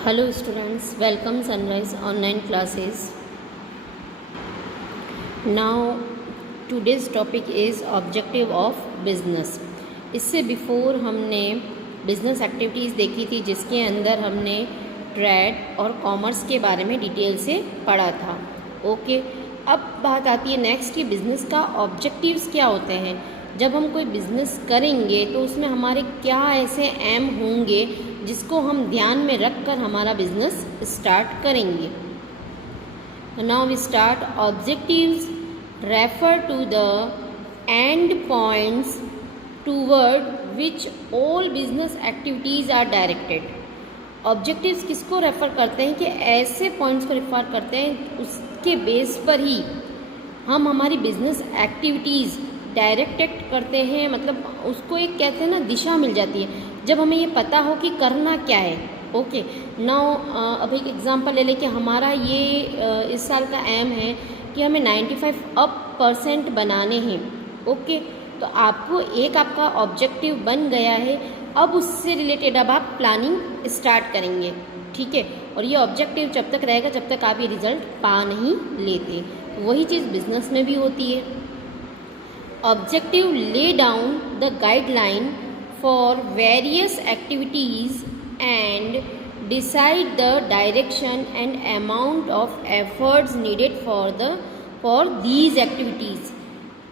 Hello students, welcome Sunrise online classes. Now today's topic is objective of business. इससे before हमने business activities देखी थी जिसके अंदर हमने ट्रेड और कॉमर्स के बारे में डिटेल से पढ़ा था। ओके, अब बात आती है नेक्स्ट कि बिज़नेस का ऑब्जेक्टिव्स क्या होते हैं। जब हम कोई बिज़नेस करेंगे तो उसमें हमारे क्या ऐसे एम होंगे जिसको हम ध्यान में रख कर हमारा बिजनेस स्टार्ट करेंगे। Now we start. Objectives refer to the end points toward which all business activities are directed. Objectives किसको रेफ़र करते हैं कि ऐसे पॉइंट्स को रेफ़र करते हैं उसके बेस पर ही हम हमारी बिजनेस एक्टिविटीज़ डायरेक्टेड करते हैं, मतलब उसको एक कहते हैं ना दिशा मिल जाती है जब हमें ये पता हो कि करना क्या है। ओके, नाउ अब एक एग्जांपल ले लें कि हमारा ये इस साल का एम है कि हमें 95% बनाने हैं। ओके, तो आपको एक आपका ऑब्जेक्टिव बन गया है। अब उससे रिलेटेड अब आप प्लानिंग स्टार्ट करेंगे, ठीक है। और ये ऑब्जेक्टिव जब तक रहेगा जब तक आप ये रिजल्ट पा नहीं लेते। वही चीज़ बिजनेस में भी होती है। Objective lay down the guideline for various activities and decide the direction and amount of efforts needed for these activities।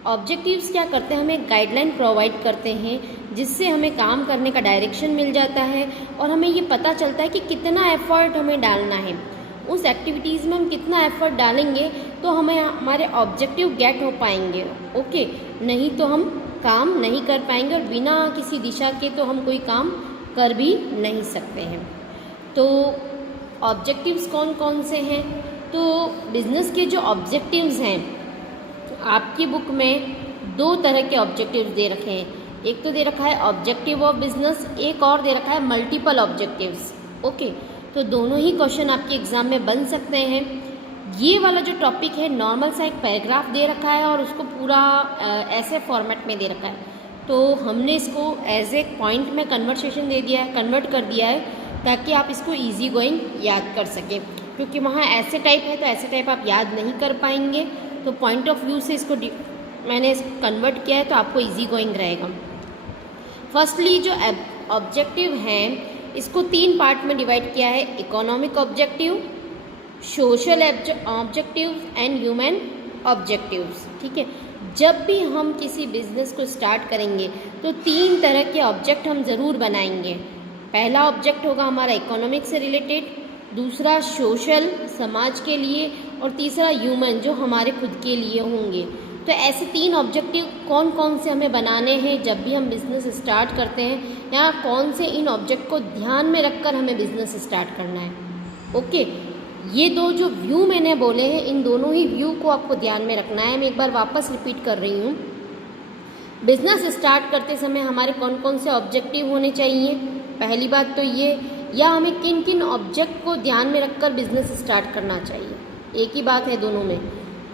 Objectives क्या करते हैं, हमें गाइडलाइन प्रोवाइड करते हैं जिससे हमें काम करने का डायरेक्शन मिल जाता है और हमें ये पता चलता है कि कितना एफर्ट हमें डालना है। उस एक्टिविटीज़ में हम कितना एफर्ट डालेंगे तो हमें हमारे ऑब्जेक्टिव गेट हो पाएंगे। ओके, नहीं तो हम काम नहीं कर पाएंगे और बिना किसी दिशा के तो हम कोई काम कर भी नहीं सकते हैं। तो ऑब्जेक्टिव्स कौन कौन से हैं, तो बिज़नेस के जो ऑब्जेक्टिव्स हैं आपकी बुक में दो तरह के ऑब्जेक्टिव्स दे रखे हैं। एक तो दे रखा है ऑब्जेक्टिव ऑफ बिजनेस, एक और दे रखा है मल्टीपल ऑब्जेक्टिव्स। ओके, तो दोनों ही क्वेश्चन आपके एग्ज़ाम में बन सकते हैं। ये वाला जो टॉपिक है नॉर्मल सा एक पैराग्राफ दे रखा है और उसको पूरा ऐसे फॉर्मेट में दे रखा है, तो हमने इसको एज ए पॉइंट में कन्वर्ट कर दिया है ताकि आप इसको इजी गोइंग याद कर सकें, क्योंकि वहाँ ऐसे टाइप है तो ऐसे टाइप आप याद नहीं कर पाएंगे। तो पॉइंट ऑफ व्यू से इसको मैंने कन्वर्ट किया है तो आपको इजी गोइंग रहेगा। फर्स्टली जो ऑब्जेक्टिव हैं इसको 3 पार्ट में डिवाइड किया है, economic objective, social objectives and human objectives, ठीक है। जब भी हम किसी बिजनेस को स्टार्ट करेंगे तो 3 तरह के ऑब्जेक्ट हम ज़रूर बनाएंगे। पहला ऑब्जेक्ट होगा हमारा इकोनॉमिक से रिलेटेड, दूसरा सोशल समाज के लिए, और तीसरा ह्यूमन जो हमारे खुद के लिए होंगे। तो ऐसे 3 ऑब्जेक्टिव कौन कौन से हमें बनाने हैं जब भी हम बिज़नेस स्टार्ट करते हैं, या कौन से इन ऑब्जेक्ट को ध्यान में रखकर हमें बिज़नेस स्टार्ट करना है। ओके, ये दो जो व्यू मैंने बोले हैं इन दोनों ही व्यू को आपको ध्यान में रखना है। मैं एक बार वापस रिपीट कर रही हूँ। बिज़नेस स्टार्ट करते समय हमारे कौन कौन से ऑब्जेक्टिव होने चाहिए, पहली बात तो ये, या हमें किन किन ऑब्जेक्ट को ध्यान में रखकर बिज़नेस स्टार्ट करना चाहिए, एक ही बात है दोनों में।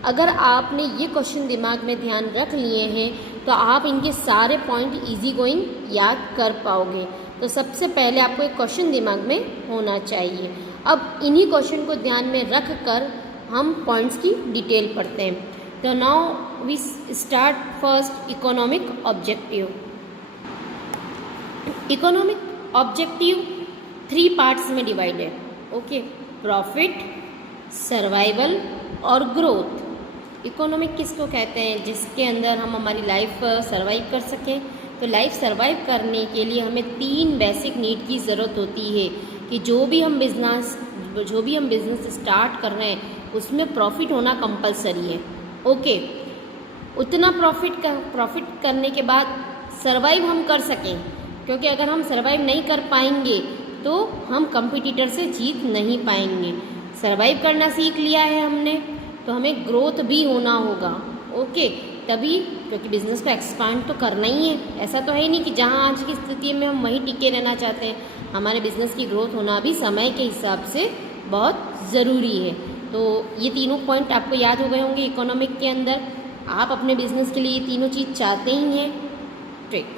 अगर आपने ये क्वेश्चन दिमाग में ध्यान रख लिए हैं तो आप इनके सारे पॉइंट इजी गोइंग याद कर पाओगे। तो सबसे पहले आपको एक क्वेश्चन दिमाग में होना चाहिए। अब इन्हीं क्वेश्चन को ध्यान में रख कर हम पॉइंट्स की डिटेल पढ़ते हैं। तो now we start first economic objective. Economic objective 3 parts में डिवाइड है। ओके, प्रॉफिट, सर्वाइवल और ग्रोथ। इकोनॉमिक किसको कहते हैं, जिसके अंदर हम हमारी लाइफ सर्वाइव कर सकें। तो लाइफ सर्वाइव करने के लिए हमें 3 बेसिक नीड की ज़रूरत होती है कि जो भी हम बिज़नेस स्टार्ट कर रहे हैं उसमें प्रॉफिट होना कंपलसरी है। ओके, उतना प्रॉफिट करने के बाद सर्वाइव हम कर सकें, क्योंकि अगर हम सर्वाइव नहीं कर पाएंगे तो हम कंपटीटर से जीत नहीं पाएंगे। सर्वाइव करना सीख लिया है हमने तो हमें ग्रोथ भी होना होगा। ओके, तभी, क्योंकि बिज़नेस को एक्सपांड तो करना ही है। ऐसा तो है नहीं कि जहाँ आज की स्थिति में हम वहीं टिके रहना चाहते हैं। हमारे बिज़नेस की ग्रोथ होना भी समय के हिसाब से बहुत ज़रूरी है। तो ये तीनों पॉइंट आपको याद हो गए होंगे इकोनॉमिक के अंदर। आप अपने बिज़नेस के लिए ये तीनों चीज़ चाहते ही हैं, ठीक।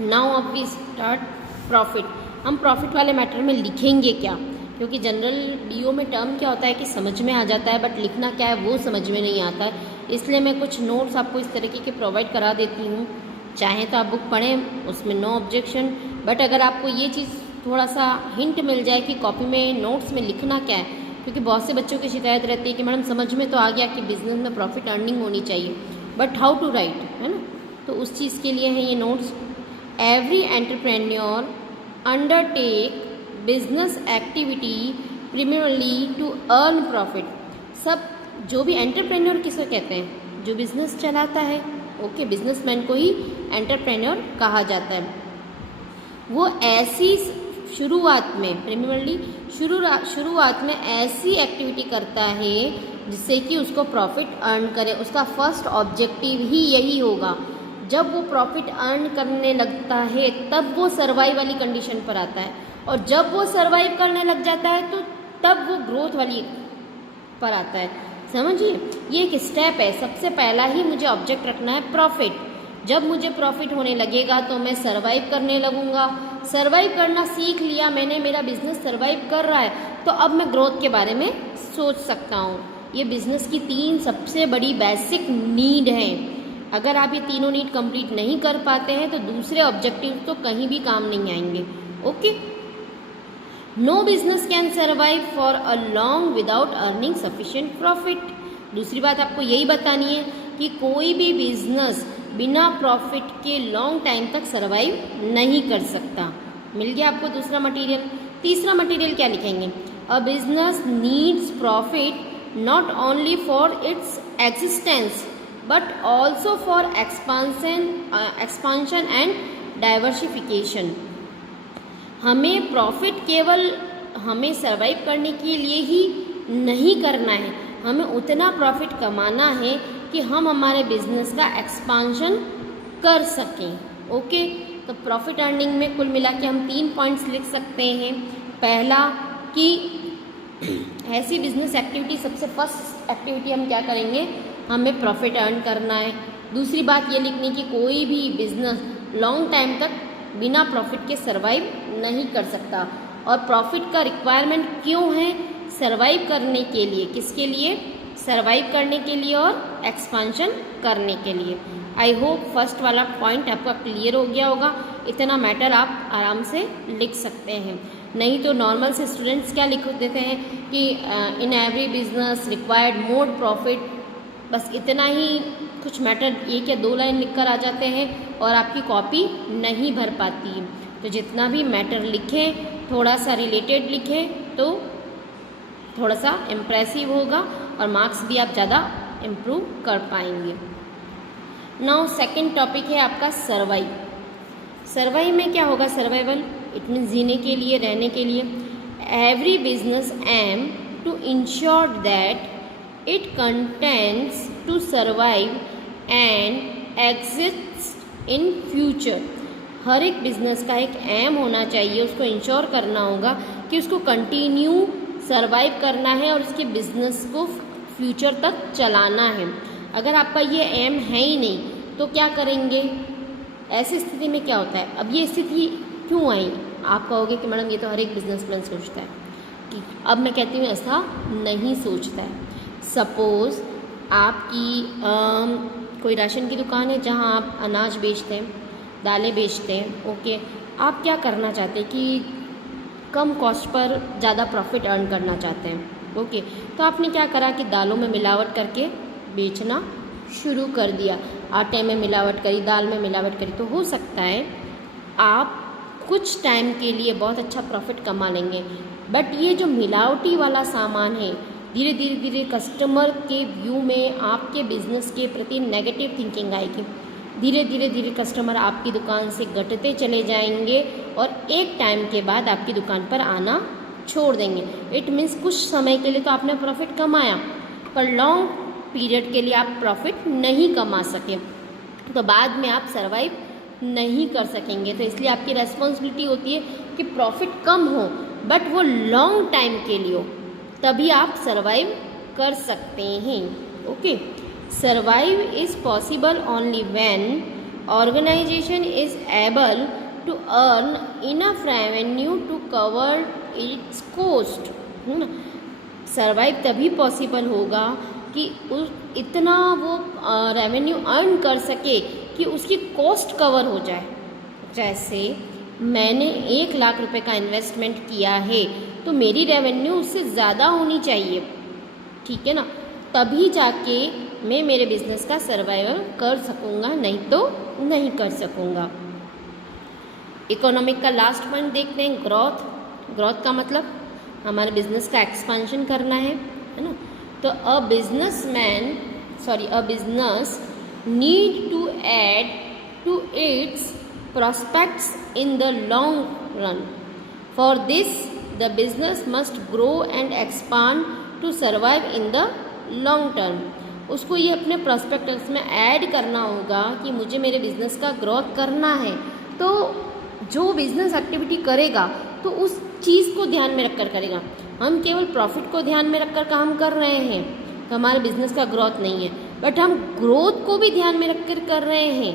नाउ अब वी स्टार्ट प्रॉफिट। हम प्रॉफिट वाले मैटर में लिखेंगे क्या, क्योंकि जनरल बीओ में टर्म क्या होता है कि समझ में आ जाता है, बट लिखना क्या है वो समझ में नहीं आता है। इसलिए मैं कुछ नोट्स आपको इस तरीके के प्रोवाइड करा देती हूँ, चाहे तो आप बुक पढ़ें, उसमें नो ऑब्जेक्शन। बट अगर आपको ये चीज़ थोड़ा सा हिंट मिल जाए कि कॉपी में नोट्स में लिखना क्या है, क्योंकि बहुत से बच्चों की शिकायत रहती है कि मैडम समझ में तो आ गया कि बिज़नेस में प्रॉफिट अर्निंग होनी चाहिए, बट हाउ टू राइट, है ना। तो उस चीज़ के लिए है ये notes. Every entrepreneur undertake business activity primarily to earn profit. सब जो भी एंटरप्रेन्योर किसे कहते हैं, जो बिजनेस चलाता है, ओके, बिजनेसमैन को ही एंटरप्रेन्योर कहा जाता है। वो ऐसी शुरुआत में प्रिमरली शुरुआत में ऐसी एक्टिविटी करता है जिससे कि उसको प्रॉफिट अर्न करे। उसका फर्स्ट ऑब्जेक्टिव ही यही होगा। जब वो प्रॉफिट अर्न करने लगता है तब वो सर्वाइव वाली कंडीशन पर आता है, और जब वो सर्वाइव करने लग जाता है तो तब वो ग्रोथ वाली पर आता है। समझिए, ये एक स्टेप है। सबसे पहला ही मुझे ऑब्जेक्ट रखना है प्रॉफिट। जब मुझे प्रॉफिट होने लगेगा तो मैं सर्वाइव करने लगूंगा। सर्वाइव करना सीख लिया मैंने, मेरा बिजनेस सर्वाइव कर रहा है, तो अब मैं ग्रोथ के बारे में सोच सकता हूँ। ये बिजनेस की 3 सबसे बड़ी बेसिक नीड है। अगर आप ये तीनों नीड कंप्लीट नहीं कर पाते हैं तो दूसरे ऑब्जेक्टिव तो कहीं भी काम नहीं आएंगे। Okay, no business can survive for a long without earning sufficient profit. दूसरी बात आपको यही बतानी है कि कोई भी बिजनेस बिना प्रॉफिट के लॉन्ग टाइम तक सर्वाइव नहीं कर सकता। मिल गया आपको दूसरा मटेरियल। तीसरा मटेरियल क्या लिखेंगे? A business needs profit not only for its existence but also for expansion and diversification. हमें प्रॉफिट केवल हमें सर्वाइव करने के लिए ही नहीं करना है, हमें उतना प्रॉफिट कमाना है कि हम हमारे बिजनेस का एक्सपांशन कर सकें। ओके, तो प्रॉफिट अर्निंग में कुल मिला के हम 3 पॉइंट्स लिख सकते हैं। पहला कि ऐसी बिजनेस एक्टिविटी, सबसे फर्स्ट एक्टिविटी हम क्या करेंगे, हमें प्रॉफिट अर्न करना है। दूसरी बात ये लिखनी कि कोई भी बिजनेस लॉन्ग टाइम तक बिना प्रॉफिट के सर्वाइव नहीं कर सकता। और प्रॉफिट का रिक्वायरमेंट क्यों है? सर्वाइव करने के लिए। किसके लिए? सर्वाइव करने के लिए और एक्सपांशन करने के लिए। आई होप फर्स्ट वाला पॉइंट आपका क्लियर हो गया होगा। इतना मैटर आप आराम से लिख सकते हैं। नहीं तो नॉर्मल से स्टूडेंट्स क्या लिख देते हैं कि in every business required more profit, बस इतना ही कुछ मैटर 1 या 2 लाइन लिख कर आ जाते हैं और आपकी कॉपी नहीं भर पाती है। तो जितना भी मैटर लिखें थोड़ा सा रिलेटेड लिखें तो थोड़ा सा इम्प्रेसिव होगा और मार्क्स भी आप ज़्यादा इम्प्रूव कर पाएंगे। नाउ सेकंड टॉपिक है आपका सर्वाइव। सर्वाइव में क्या होगा? सर्वाइवल इट मीन्स जीने के लिए, रहने के लिए। Every business aim to ensure that it continues to survive and exist in future. हर एक बिजनेस का एक एम होना चाहिए, उसको इंश्योर करना होगा कि उसको कंटिन्यू सर्वाइव करना है और उसके बिजनेस को फ्यूचर तक चलाना है। अगर आपका ये एम है ही नहीं तो क्या करेंगे? ऐसी स्थिति में क्या होता है? अब ये स्थिति क्यों आई? आप कहोगे कि मैडम ये तो हर एक बिजनेसमैन सोचता है। कि अब मैं कहती हूँ ऐसा नहीं सोचता है। सपोज़ आपकी कोई राशन की दुकान है जहाँ आप अनाज बेचते हैं, दालें बेचते हैं। ओके, आप क्या करना चाहते हैं कि कम कॉस्ट पर ज़्यादा प्रॉफिट अर्न करना चाहते हैं। ओके, तो आपने क्या करा कि दालों में मिलावट करके बेचना शुरू कर दिया, आटे में मिलावट करी, दाल में मिलावट करी। तो हो सकता है आप कुछ टाइम के लिए बहुत अच्छा प्रॉफिट कमा लेंगे, बट ये जो मिलावटी वाला सामान है धीरे धीरे कस्टमर के व्यू में आपके बिजनेस के प्रति नेगेटिव थिंकिंग आएगी। धीरे धीरे कस्टमर आपकी दुकान से घटते चले जाएंगे और एक टाइम के बाद आपकी दुकान पर आना छोड़ देंगे। इट मीन्स कुछ समय के लिए तो आपने प्रॉफिट कमाया पर लॉन्ग पीरियड के लिए आप प्रॉफिट नहीं कमा सके, तो बाद में आप सर्वाइव नहीं कर सकेंगे। तो इसलिए आपकी रेस्पॉन्सिबिलिटी होती है कि प्रॉफिट कम हो बट वो लॉन्ग टाइम के लिए हो, तभी आप सर्वाइव कर सकते हैं। Okay, survive is possible only when organisation is able to earn enough revenue to cover its cost, है ना। सर्वाइव तभी पॉसिबल होगा कि उस इतना वो रेवेन्यू अर्न कर सके कि उसकी कॉस्ट कवर हो जाए। जैसे मैंने 1,00,000 रुपए का इन्वेस्टमेंट किया है तो मेरी रेवेन्यू उससे ज़्यादा होनी चाहिए, ठीक है ना, तभी जाके मैं मेरे बिजनेस का सर्वाइवल कर सकूँगा, नहीं तो नहीं कर सकूँगा। इकोनॉमिक का लास्ट पॉइंट देखते हैं, ग्रोथ। ग्रोथ का मतलब हमारे बिजनेस का एक्सपेंशन करना है ना। तो a business need to add to its prospects in the long run. For this, the business must grow and expand to survive in the long term. उसको ये अपने प्रॉस्पेक्टस में ऐड करना होगा कि मुझे मेरे बिजनेस का ग्रोथ करना है। तो जो बिजनेस एक्टिविटी करेगा तो उस चीज़ को ध्यान में रखकर करेगा। हम केवल प्रॉफिट को ध्यान में रखकर काम कर रहे हैं तो हमारे बिजनेस का ग्रोथ नहीं है, बट हम ग्रोथ को भी ध्यान में रखकर कर रहे हैं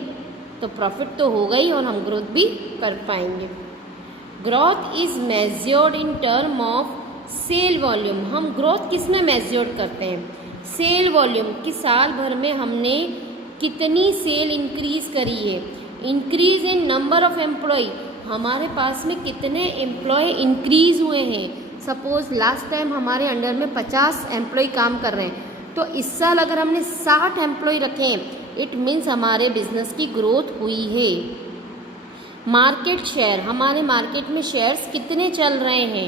तो प्रॉफिट तो होगा ही और हम ग्रोथ भी कर पाएंगे। Growth is measured in term of sale volume. हम ग्रोथ किस में मेजर्ड करते हैं? सेल वॉल्यूम, कि साल भर में हमने कितनी सेल इंक्रीज करी है। Increase in number of employ, हमारे पास में कितने एम्प्लॉय इंक्रीज हुए हैं। सपोज लास्ट टाइम हमारे अंडर में 50 एम्प्लॉय काम कर रहे हैं तो इस साल अगर हमने 60 एम्प्लॉय रखे हैं, इट मीन्स हमारे बिजनेस की ग्रोथ हुई है। मार्केट शेयर, हमारे मार्केट में शेयर्स कितने चल रहे हैं।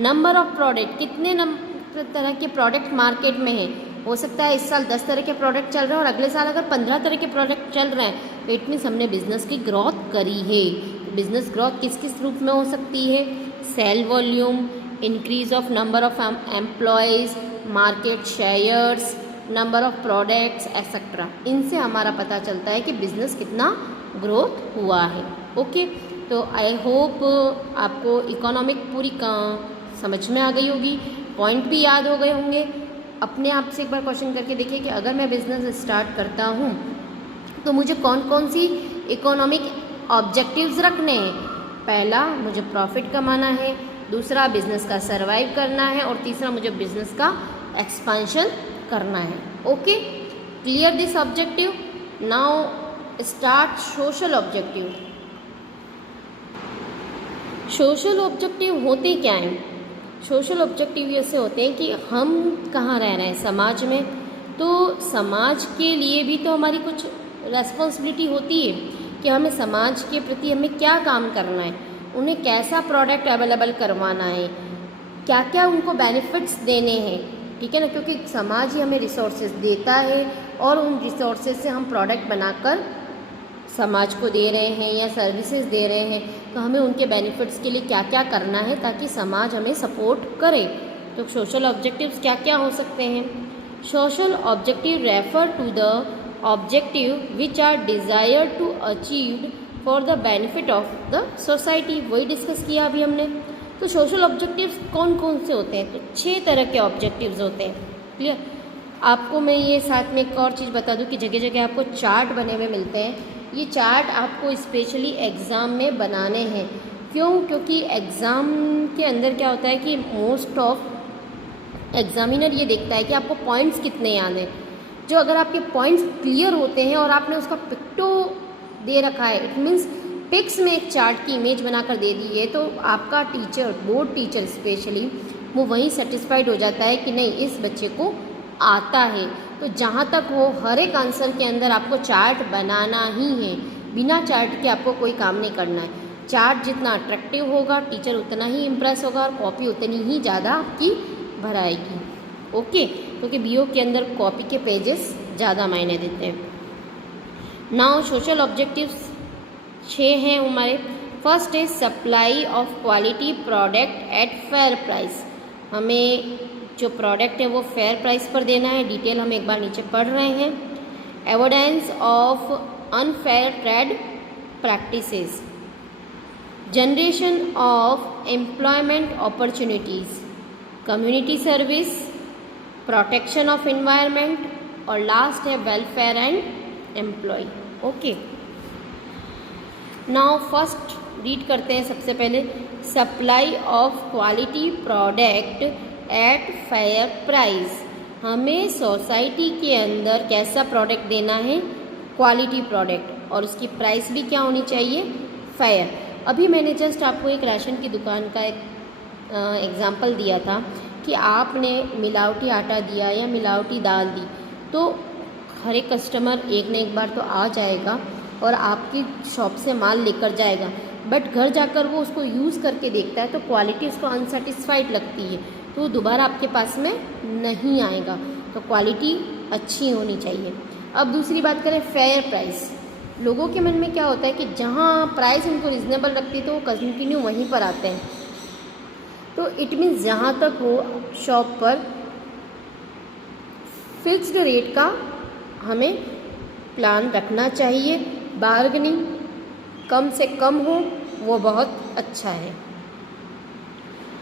नंबर ऑफ प्रोडक्ट, कितने तरह के प्रोडक्ट मार्केट में हैं। हो सकता है इस साल 10 तरह के प्रोडक्ट चल रहे हैं और अगले साल अगर 15 तरह के प्रोडक्ट चल रहे हैं तो इट मीन्स हमने बिजनेस की ग्रोथ करी है। बिजनेस ग्रोथ किस किस रूप में हो सकती है? Sale volume, increase of number of employees, market shares, number of products etcetera. इनसे हमारा पता चलता है कि बिजनेस कितना ग्रोथ हुआ है। ओके, तो आई होप आपको इकोनॉमिक पूरी समझ में आ गई होगी, पॉइंट भी याद हो गए होंगे। अपने आप से एक बार क्वेश्चन करके देखिए कि अगर मैं बिजनेस स्टार्ट करता हूँ तो मुझे कौन कौन सी इकोनॉमिक ऑब्जेक्टिव्स रखने हैं। पहला, मुझे प्रॉफिट कमाना है, दूसरा बिजनेस का सर्वाइव करना है और तीसरा मुझे बिजनेस का एक्सपेंशन करना है। Okay, clear this objective. Now start social objective. Social objective होते क्या हैं? सोशल ऑब्जेक्टिव ऐसे होते हैं कि हम कहाँ रह रहे हैं, समाज में, तो समाज के लिए भी तो हमारी कुछ रेस्पॉन्सिबिलिटी होती है कि हमें समाज के प्रति हमें क्या काम करना है, उन्हें कैसा प्रोडक्ट अवेलेबल करवाना है, क्या क्या उनको बेनिफिट्स देने हैं, ठीक है ना, क्योंकि समाज ही हमें रिसोर्सेज देता है और उन रिसोर्सेज से हम प्रोडक्ट बनाकर समाज को दे रहे हैं या सर्विसेज दे रहे हैं, तो हमें उनके बेनिफिट्स के लिए क्या क्या करना है ताकि समाज हमें सपोर्ट करे। तो सोशल ऑब्जेक्टिव्स क्या क्या हो सकते हैं? Social objective refer to the objective which are desire to achieve for the benefit of the society. वही डिस्कस किया अभी हमने। तो सोशल ऑब्जेक्टिव्स कौन कौन से होते हैं? तो 6 तरह के ऑब्जेक्टिव्स होते हैं। क्लियर? आपको मैं ये साथ में एक और चीज़ बता दूं कि जगह जगह आपको चार्ट बने हुए मिलते हैं। ये चार्ट आपको स्पेशली एग्ज़ाम में बनाने हैं। क्यों? क्योंकि एग्ज़ाम के अंदर क्या होता है कि मोस्ट ऑफ एग्जामिनर ये देखता है कि आपको पॉइंट्स कितने याद हैं। जो अगर आपके पॉइंट्स क्लियर होते हैं और आपने उसका पिक्टो दे रखा है, इट मीन्स पिक्स में एक चार्ट की इमेज बनाकर दे दी है, तो आपका टीचर, बोर्ड टीचर स्पेशली, वो वहीं सेटिस्फाइड हो जाता है कि नहीं, इस बच्चे को आता है। तो जहाँ तक हो, हर एक आंसर के अंदर आपको चार्ट बनाना ही है। बिना चार्ट के आपको कोई काम नहीं करना है। चार्ट जितना अट्रैक्टिव होगा, टीचर उतना ही इम्प्रेस होगा और कॉपी उतनी ही ज़्यादा आपकी भराएगी। ओके, क्योंकि बीओ के अंदर कॉपी के पेजेस ज़्यादा मायने देते हैं। नाउ सोशल ऑब्जेक्टिव्स 6 हैं हमारे। First is supply of quality product at fair price. हमें जो प्रोडक्ट है वो फेयर प्राइस पर देना है। डिटेल हम एक बार नीचे पढ़ रहे हैं। Evidence of unfair trade practices, generation of employment opportunities, community service, protection of environment और लास्ट है welfare and employ. Okay, now first read करते हैं सबसे पहले। Supply of quality product at fair price. हमें सोसाइटी के अंदर कैसा प्रोडक्ट देना है? क्वालिटी प्रोडक्ट, और उसकी प्राइस भी क्या होनी चाहिए? फेयर। अभी मैंने जस्ट आपको एक राशन की दुकान का एक एग्ज़ाम्पल दिया था कि आपने मिलावटी आटा दिया या मिलावटी दाल दी, तो हर एक कस्टमर एक न एक बार तो आ जाएगा और आपकी शॉप से माल लेकर जाएगा, बट घर जाकर वो उसको यूज़ करके देखता है तो क्वालिटी उसको अनसेटिस्फाइड लगती है, तो वो दोबारा आपके पास में नहीं आएगा। तो क्वालिटी अच्छी होनी चाहिए। अब दूसरी बात करें फेयर प्राइस। लोगों के मन में क्या होता है कि जहाँ प्राइस उनको रिजनेबल लगती है तो वो कंटिन्यू वहीं पर आते हैं। तो इट मीन्स जहाँ तक हो शॉप पर फिक्स्ड रेट का हमें प्लान रखना चाहिए। बार्गेनिंग कम से कम हो वो बहुत अच्छा है।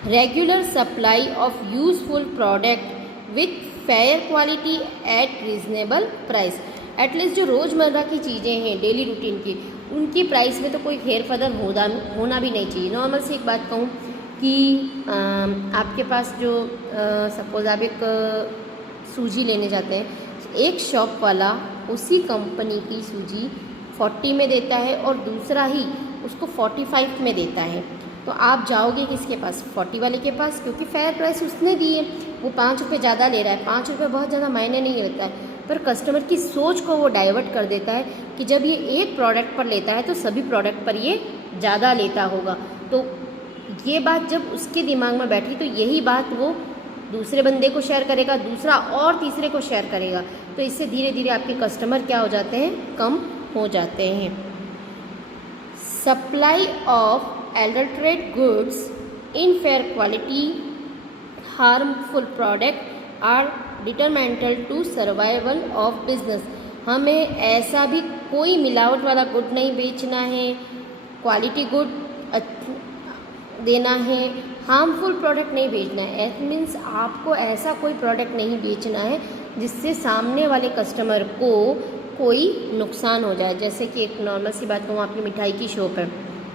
Regular supply of useful product with fair quality eight reasonable price. At least जो रोज़मर्रा की चीज़ें हैं डेली रूटीन की, उनकी प्राइस में तो कोई फेर फदर होना भी नहीं चाहिए। नॉर्मल से एक बात कहूँ कि आपके पास जो सपोज आप एक सूजी लेने जाते हैं, एक शॉप वाला उसी कंपनी की सूजी 40 में देता है और दूसरा ही उसको 45 में देता है, तो आप जाओगे किसके पास? 40 वाले के पास, क्योंकि फेयर प्राइस उसने दी है। वो 5 रुपये ज़्यादा ले रहा है, 5 रुपये बहुत ज़्यादा मायने नहीं रहता है, पर कस्टमर की सोच को वो डाइवर्ट कर देता है कि जब ये एक प्रोडक्ट पर लेता है तो सभी प्रोडक्ट पर ये ज़्यादा लेता होगा। तो ये बात जब उसके दिमाग में बैठी तो यही बात वो दूसरे बंदे को शेयर करेगा, दूसरा और तीसरे को शेयर करेगा, तो इससे धीरे धीरे आपके कस्टमर क्या हो जाते हैं? कम हो जाते हैं। Supply of adulterate goods in fair quality harmful product are detrimental to survival of business. हमें ऐसा भी कोई मिलावट वाला गुड नहीं बेचना है, क्वालिटी गुड देना है, हार्मफुल प्रोडक्ट नहीं बेचना है। इट मीन्स आपको ऐसा कोई प्रोडक्ट नहीं बेचना है जिससे सामने वाले कस्टमर को कोई नुकसान हो जाए। जैसे कि एक नॉर्मल सी बात कहूँ, आपकी मिठाई की शॉप है,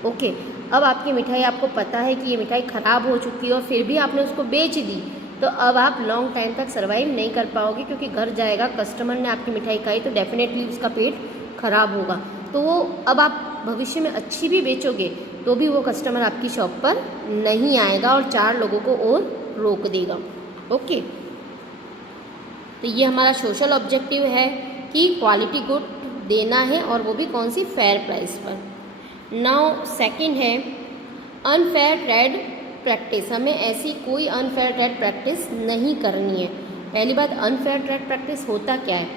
ओके, अब आपकी मिठाई आपको पता है कि ये मिठाई ख़राब हो चुकी है और फिर भी आपने उसको बेच दी, तो अब आप लॉन्ग टाइम तक सर्वाइव नहीं कर पाओगे, क्योंकि घर जाएगा कस्टमर ने आपकी मिठाई खाई तो डेफिनेटली उसका पेट खराब होगा। तो वो अब आप भविष्य में अच्छी भी बेचोगे तो भी वो कस्टमर आपकी शॉप पर नहीं आएगा और 4 लोगों को और रोक देगा। ओके, तो ये हमारा सोशल ऑब्जेक्टिव है कि क्वालिटी गुड देना है, और वो भी कौन सी? फेयर प्राइस पर। नाउ सेकंड है अनफेयर ट्रेड प्रैक्टिस। हमें ऐसी कोई अनफेयर ट्रेड प्रैक्टिस नहीं करनी है। पहली बात, अनफेयर ट्रेड प्रैक्टिस होता क्या है?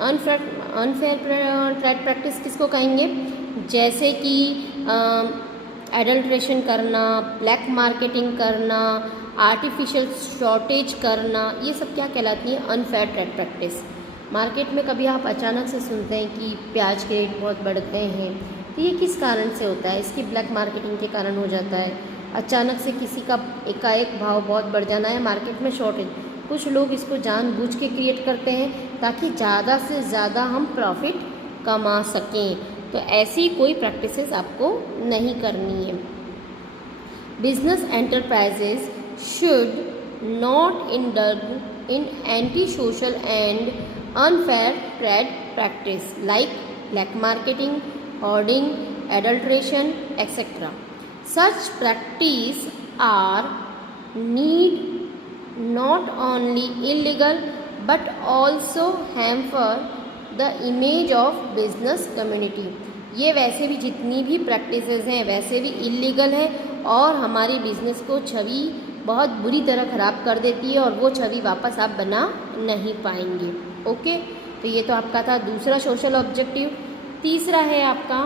अनफेयर ट्रेड प्रैक्टिस किसको कहेंगे? जैसे कि एडल्ट्रेशन करना, ब्लैक मार्केटिंग करना, आर्टिफिशियल शॉर्टेज करना, ये सब क्या कहलाती है? Unfair trade practice. मार्केट में कभी आप अचानक से सुनते हैं कि प्याज के रेट बहुत बढ़ गए हैं, तो ये किस कारण से होता है? इसकी ब्लैक मार्केटिंग के कारण हो जाता है। अचानक से किसी का एकाएक भाव बहुत बढ़ जाना है, मार्केट में शॉर्टेज। कुछ लोग इसको जानबूझ के क्रिएट करते हैं ताकि ज़्यादा से ज़्यादा हम प्रॉफिट कमा सकें, तो ऐसी कोई प्रैक्टिसेस आपको नहीं करनी है। Business enterprises should not indulge in anti social and unfair trade practice like black marketing, hoarding, adulteration, etc. Such practice are not only illegal but also hamper the image of business community. ये वैसे भी जितनी भी practices हैं वैसे भी illegal है और हमारी बिजनेस को छवि बहुत बुरी तरह ख़राब कर देती है और वो छवि वापस आप बना नहीं पाएंगे। ओके, तो ये तो आपका था दूसरा सोशल ऑब्जेक्टिव। तीसरा है आपका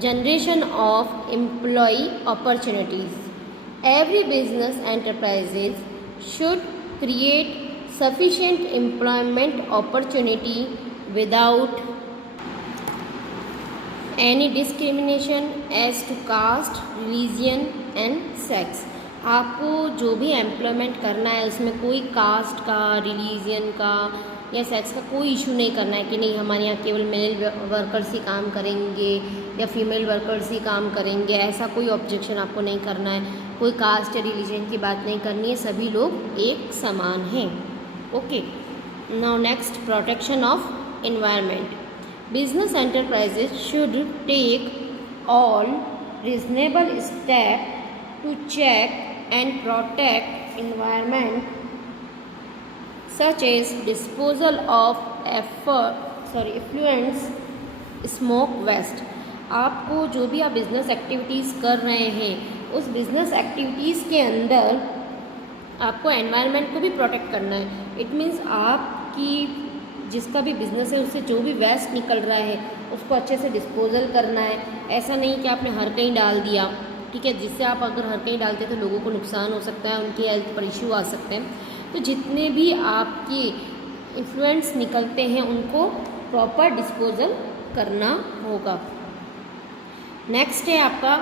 generation of employ opportunities. Every business enterprises should create sufficient employment opportunity without any discrimination as to caste, religion and sex. आपको जो भी एम्प्लॉयमेंट करना है उसमें कोई कास्ट का, रिलीजन का या सेक्स का कोई इशू नहीं करना है कि नहीं हमारे यहाँ केवल मेल वर्कर्स ही काम करेंगे या फीमेल वर्कर्स ही काम करेंगे, ऐसा कोई ऑब्जेक्शन आपको नहीं करना है। कोई कास्ट या रिलीजन की बात नहीं करनी है, सभी लोग एक समान हैं। Okay, now next, protection of environment. Business enterprises should take all reasonable step to check and protect environment such as disposal of effluents, smoke waste। आपको जो भी आप बिज़नेस एक्टिविटीज़ कर रहे हैं उस बिज़नेस एक्टिविटीज़ के अंदर आपको एनवायरनमेंट को भी प्रोटेक्ट करना है। इट मीन्स आपकी जिसका भी बिज़नेस है उससे जो भी वेस्ट निकल रहा है उसको अच्छे से डिस्पोजल करना है। ऐसा नहीं कि आपने हर कहीं डाल दिया, ठीक है, जिससे आप अगर हर कहीं डालते तो लोगों को नुकसान हो सकता है, उनकी हेल्थ पर इशू आ सकते हैं। तो जितने भी आपके इन्फ्लुएंस निकलते हैं उनको प्रॉपर डिस्पोजल करना होगा। नेक्स्ट है आपका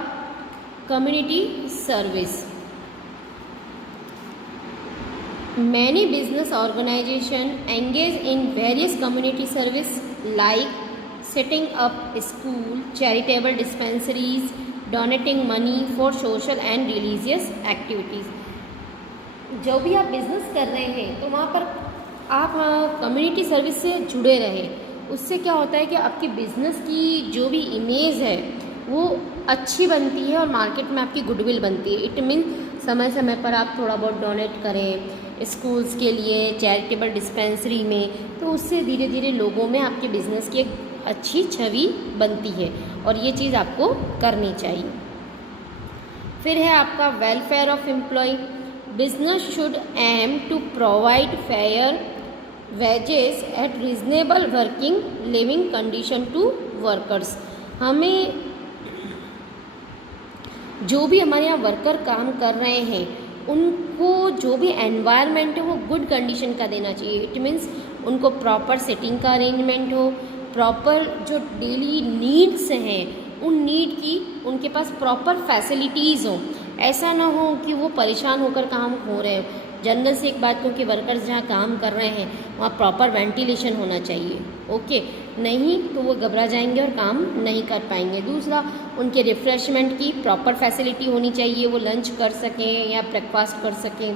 community service. Many business organisation engage in various community service like setting up school, charitable dispensaries, donating money for social and religious activities. जो भी आप बिज़नेस कर रहे हैं तो वहाँ पर आप कम्युनिटी सर्विस से जुड़े रहें। उससे क्या होता है कि आपकी बिज़नेस की जो भी इमेज है वो अच्छी बनती है और मार्केट में आपकी गुडविल बनती है। इट मीन समय समय पर आप थोड़ा बहुत डोनेट करें स्कूल्स के लिए, चैरिटेबल डिस्पेंसरी में, तो उससे धीरे धीरे लोगों में आपके बिज़नेस की एक अच्छी छवि बनती है और ये चीज़ आपको करनी चाहिए। फिर है आपका welfare of employ. Business should aim to provide fair wages at reasonable working living condition to workers। हमें जो भी हमारे यहाँ वर्कर काम कर रहे हैं उनको जो भी एनवायरनमेंट है वो गुड कंडीशन का देना चाहिए। इट मीन्स उनको प्रॉपर सिटिंग का अरेंजमेंट हो, प्रॉपर जो डेली नीड्स हैं उन नीड की उनके पास प्रॉपर फैसिलिटीज़ हों। ऐसा ना हो कि वो परेशान होकर काम हो रहे हो। जनरल से एक बात, क्योंकि वर्कर्स जहाँ काम कर रहे हैं वहाँ प्रॉपर वेंटिलेशन होना चाहिए। ओके, नहीं तो वो घबरा जाएंगे और काम नहीं कर पाएंगे। दूसरा, उनके रिफ़्रेशमेंट की प्रॉपर फैसिलिटी होनी चाहिए, वो लंच कर सकें या ब्रेकफास्ट कर सकें।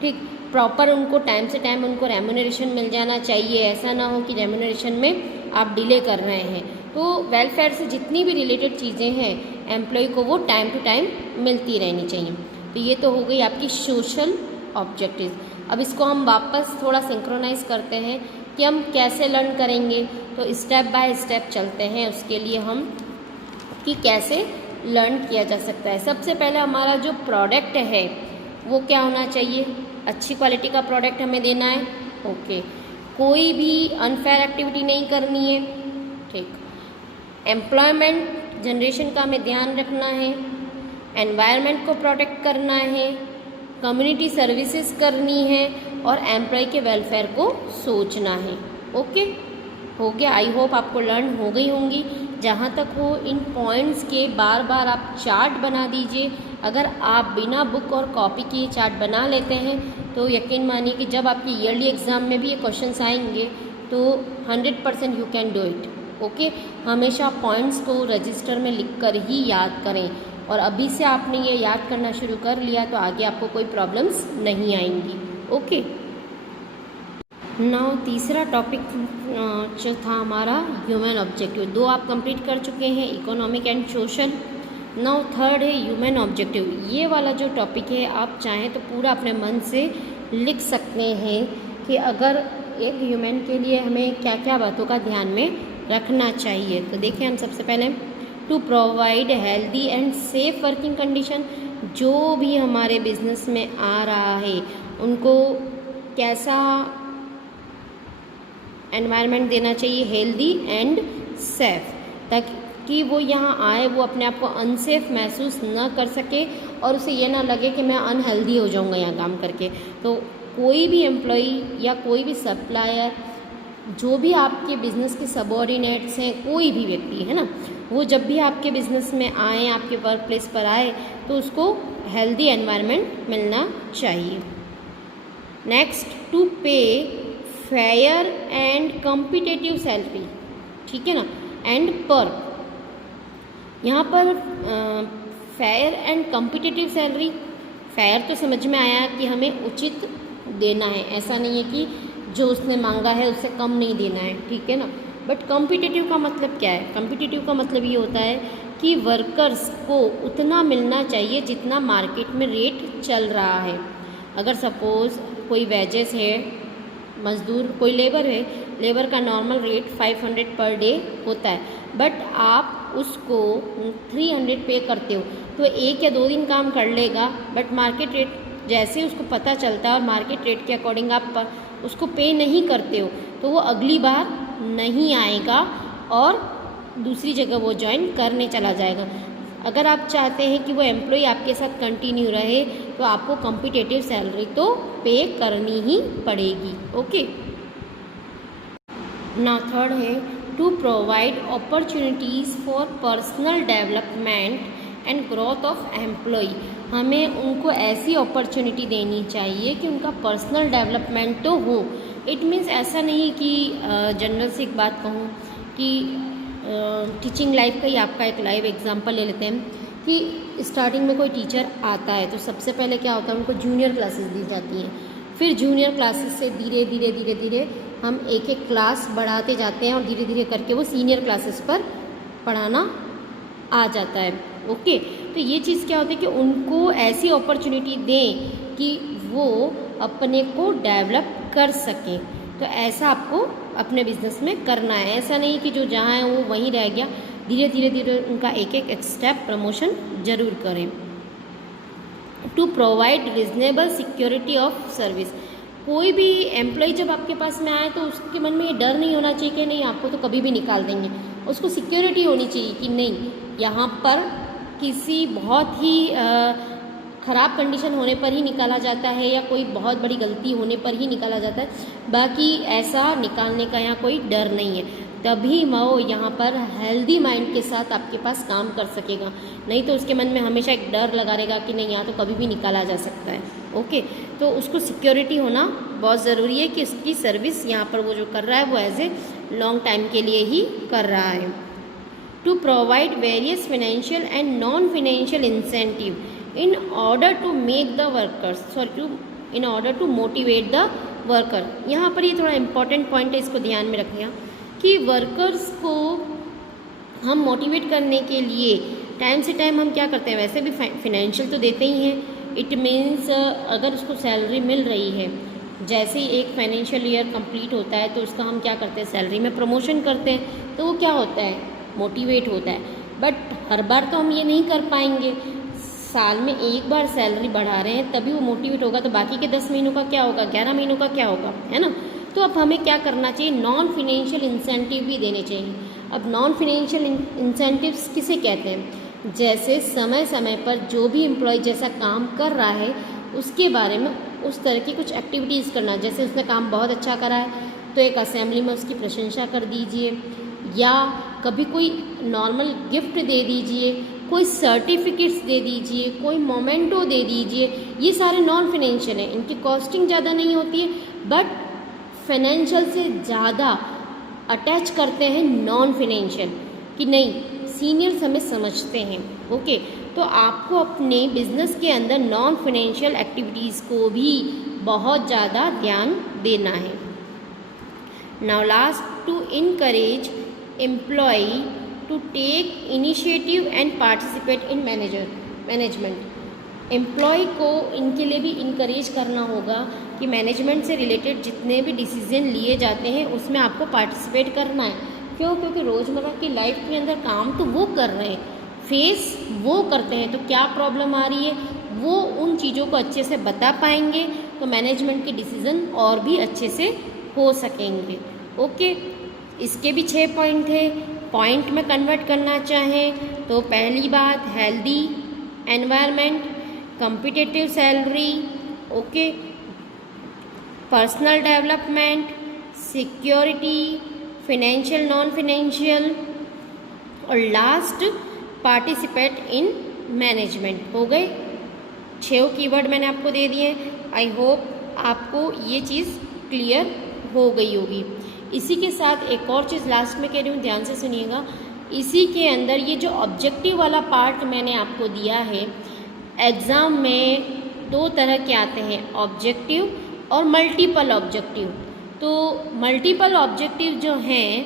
ठीक, प्रॉपर उनको टाइम से टाइम उनको रेम्यूनरेशन मिल जाना चाहिए। ऐसा ना हो कि रेम्यूनरेशन में आप डिले कर रहे हैं। तो वेलफेयर से जितनी भी रिलेटेड चीज़ें हैं एम्प्लॉय को वो टाइम टू टाइम मिलती रहनी चाहिए। तो ये तो हो गई आपकी सोशल ऑब्जेक्टिव। अब इसको हम वापस थोड़ा सिंक्रोनाइज करते हैं कि हम कैसे लर्न करेंगे। तो स्टेप बाय स्टेप चलते हैं उसके लिए हम कि कैसे लर्न किया जा सकता है। सबसे पहले हमारा जो प्रोडक्ट है वो क्या होना चाहिए, अच्छी क्वालिटी का प्रोडक्ट हमें देना है। ओके, कोई भी अनफेयर एक्टिविटी नहीं करनी है। ठीक, एम्प्लॉयमेंट जनरेशन का हमें ध्यान रखना है, एनवायरनमेंट को प्रोटेक्ट करना है, कम्युनिटी सर्विसेज करनी है और एम्प्लॉय के वेलफेयर को सोचना है। ओके, हो गया। आई होप आपको लर्न हो गई होंगी। जहाँ तक हो इन पॉइंट्स के बार बार आप चार्ट बना दीजिए। अगर आप बिना बुक और कॉपी के ये चार्ट बना लेते हैं तो यकीन मानिए कि जब आपके ईयरली एग्ज़ाम में भी ये क्वेश्चंस आएंगे तो 100% you can do it. Okay, हमेशा पॉइंट्स को रजिस्टर में लिख कर ही याद करें और अभी से आपने ये याद करना शुरू कर लिया तो आगे आपको कोई प्रॉब्लम्स नहीं आएंगी। ओके, नाउ तीसरा टॉपिक जो था हमारा ह्यूमन ऑब्जेक्टिव। दो आप कंप्लीट कर चुके हैं, economic and social. Now third है ह्यूमन ऑब्जेक्टिव। ये वाला जो टॉपिक है आप चाहें तो पूरा अपने मन से लिख सकते हैं कि अगर एक ह्यूमन के लिए हमें क्या क्या बातों का ध्यान में रखना चाहिए। तो देखिए, हम सबसे पहले to provide healthy and safe working condition. जो भी हमारे बिजनेस में आ रहा है उनको कैसा एनवायरनमेंट देना चाहिए, हेल्दी एंड सेफ, ताकि वो यहाँ आए वो अपने आप को अनसेफ महसूस न कर सके और उसे ये ना लगे कि मैं अनहेल्दी हो जाऊँगा यहाँ काम करके। तो कोई भी एम्प्लॉई या कोई भी सप्लायर, जो भी आपके बिज़नेस के सबऑर्डिनेट्स हैं, कोई भी व्यक्ति है ना, वो जब भी आपके बिज़नेस में आए, आपके वर्क प्लेस पर आए तो उसको हेल्दी एनवायरनमेंट मिलना चाहिए। नेक्स्ट, टू पे फेयर एंड कॉम्पिटिटिव सैलरी, ठीक है ना, एंड पर यहाँ पर fair and competitive salary, fair तो समझ में आया कि हमें उचित देना है, ऐसा नहीं है कि जो उसने मांगा है उससे कम नहीं देना है, ठीक है ना। बट कॉम्पिटिटिव का मतलब क्या है? कॉम्पिटिटिव का मतलब ये होता है कि वर्कर्स को उतना मिलना चाहिए जितना मार्केट में रेट चल रहा है। अगर सपोज़ कोई वेजेस है, मज़दूर कोई लेबर है, लेबर का नॉर्मल रेट 500 पर डे होता है, बट आप उसको 300 पे करते हो तो 1 या 2 दिन काम कर लेगा, बट मार्केट रेट जैसे उसको पता चलता है और मार्केट रेट के अकॉर्डिंग आप उसको पे नहीं करते हो तो वो अगली बार नहीं आएगा और दूसरी जगह वो ज्वाइन करने चला जाएगा। अगर आप चाहते हैं कि वो एम्प्लॉय आपके साथ कंटिन्यू रहे तो आपको कॉम्पिटिटिव सैलरी तो पे करनी ही पड़ेगी। ओके, नाउ थर्ड है to provide opportunities for personal development and growth of employ. हमें उनको ऐसी अपॉर्चुनिटी देनी चाहिए कि उनका पर्सनल डेवलपमेंट तो हो। इट मीन्स ऐसा नहीं कि जनरल से एक बात कहूँ कि टीचिंग लाइफ का ही आपका एक लाइव एग्जांपल ले लेते हैं कि स्टार्टिंग में कोई टीचर आता है तो सबसे पहले क्या होता है, उनको जूनियर क्लासेस दी जाती हैं, फिर जूनियर क्लासेस से धीरे धीरे धीरे धीरे हम एक एक क्लास बढ़ाते जाते हैं और धीरे धीरे करके वो सीनियर क्लासेस पर पढ़ाना आ जाता है। ओके, तो ये चीज़ क्या होती है कि उनको ऐसी अपॉर्चुनिटी दें कि वो अपने को डेवलप कर सकें। तो ऐसा आपको अपने बिजनेस में करना है, ऐसा नहीं कि जो जहाँ है वो वहीं रह गया, धीरे धीरे धीरे उनका एक एक स्टेप प्रमोशन जरूर करें। To provide reasonable security of service. कोई भी एम्प्लॉय जब आपके पास में आए तो उसके मन में ये डर नहीं होना चाहिए कि नहीं आपको तो कभी भी निकाल देंगे। उसको सिक्योरिटी होनी चाहिए कि नहीं, यहाँ पर किसी बहुत ही ख़राब कंडीशन होने पर ही निकाला जाता है या कोई बहुत बड़ी गलती होने पर ही निकाला जाता है, बाकी ऐसा निकालने का यहाँ कोई डर नहीं है। तभी वो यहाँ पर हेल्दी माइंड के साथ आपके पास काम कर सकेगा, नहीं तो उसके मन में हमेशा एक डर लगा रहेगा कि नहीं यहाँ तो कभी भी निकाला जा सकता है। ओके, तो उसको सिक्योरिटी होना बहुत ज़रूरी है कि उसकी सर्विस यहाँ पर वो जो कर रहा है वो एज ए लॉन्ग टाइम के लिए ही कर रहा है। To provide various financial and non financial incentive in order to make the workers in order to motivate the worker. यहाँ पर ये थोड़ा इंपॉर्टेंट पॉइंट है, इसको ध्यान में रखिएगा कि वर्कर्स को हम मोटिवेट करने के लिए टाइम से टाइम हम क्या करते हैं, वैसे भी फाइनेंशियल तो देते ही हैं। इट मीन्स अगर उसको सैलरी मिल रही है, जैसे ही एक फाइनेंशियल ईयर कंप्लीट होता है तो उसका हम क्या करते हैं, सैलरी में प्रमोशन करते हैं, तो वो क्या होता है, मोटिवेट होता है। बट हर बार तो हम ये नहीं कर पाएंगे, साल में एक बार सैलरी बढ़ा रहे हैं तभी वो मोटिवेट होगा, तो बाकी के 10 महीनों का क्या होगा, 11 महीनों का क्या होगा, है ना। तो अब हमें क्या करना चाहिए, नॉन फाइनेंशियल इंसेंटिव भी देने चाहिए। अब नॉन फाइनेंशियल इंसेंटिव्स किसे कहते हैं, जैसे समय समय पर जो भी एम्प्लॉय जैसा काम कर रहा है उसके बारे में उस तरह की कुछ एक्टिविटीज़ करना। जैसे उसने काम बहुत अच्छा करा है तो एक असेंबली में उसकी प्रशंसा कर दीजिए, या कभी कोई नॉर्मल गिफ्ट दे दीजिए, कोई सर्टिफिकेट्स दे दीजिए, कोई मोमेंटो दे दीजिए। ये सारे नॉन फाइनेंशियल हैं, इनकी कॉस्टिंग ज़्यादा नहीं होती है बट फाइनेंशियल से ज़्यादा अटैच करते हैं नॉन फाइनेंशियल कि नहीं, सीनियर्स हमें समझते हैं। ओके, तो आपको अपने बिजनेस के अंदर नॉन फाइनेंशियल एक्टिविटीज़ को भी बहुत ज़्यादा ध्यान देना है। Now last, to encourage employ to take initiative and participate in management. Employ को इनके लिए भी इनकरेज करना होगा कि मैनेजमेंट से रिलेटेड जितने भी डिसीजन लिए जाते हैं उसमें आपको पार्टिसिपेट करना है। क्यों? क्योंकि रोज़मर्रा की लाइफ के अंदर काम तो वो कर रहे हैं, फेस वो करते हैं, तो क्या प्रॉब्लम आ रही है वो उन चीज़ों को अच्छे से बता पाएंगे तो मैनेजमेंट के डिसीज़न और भी अच्छे से हो सकेंगे। ओके, इसके भी 6 पॉइंट है। पॉइंट में कन्वर्ट करना चाहें तो पहली बात, healthy environment, competitive salary, okay, personal development, security, financial non financial, और लास्ट पार्टिसिपेट इन मैनेजमेंट। हो गए 6 कीवर्ड मैंने आपको दे दिए। आई होप आपको ये चीज़ क्लियर हो गई होगी। इसी के साथ एक और चीज़ लास्ट में कह रही हूँ, ध्यान से सुनिएगा। इसी के अंदर ये जो ऑब्जेक्टिव वाला पार्ट मैंने आपको दिया है, एग्ज़ाम में 2 तरह के आते हैं, ऑब्जेक्टिव और मल्टीपल ऑब्जेक्टिव। तो मल्टीपल ऑब्जेक्टिव जो हैं,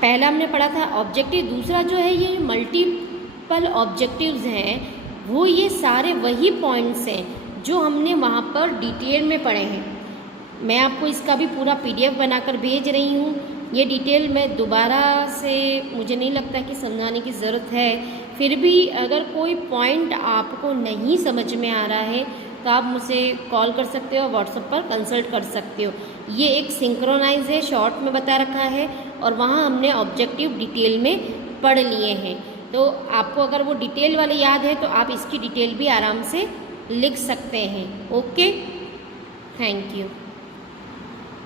पहला हमने पढ़ा था ऑब्जेक्टिव, दूसरा जो है ये मल्टीपल ऑब्जेक्टिव्स हैं, वो ये सारे वही पॉइंट्स हैं जो हमने वहाँ पर डिटेल में पढ़े हैं। मैं आपको इसका भी पूरा PDF बनाकर भेज रही हूँ। ये डिटेल मैं दोबारा से मुझे नहीं लगता कि समझाने की ज़रूरत है। फिर भी अगर कोई पॉइंट आपको नहीं समझ में आ रहा है तो आप मुझे कॉल कर सकते हो, व्हाट्सएप पर कंसल्ट कर सकते हो। ये एक सिंक्रोनाइज है, शॉर्ट में बता रखा है, और वहाँ हमने ऑब्जेक्टिव डिटेल में पढ़ लिए हैं। तो आपको अगर वो डिटेल वाले याद है तो आप इसकी डिटेल भी आराम से लिख सकते हैं। Okay, thank you.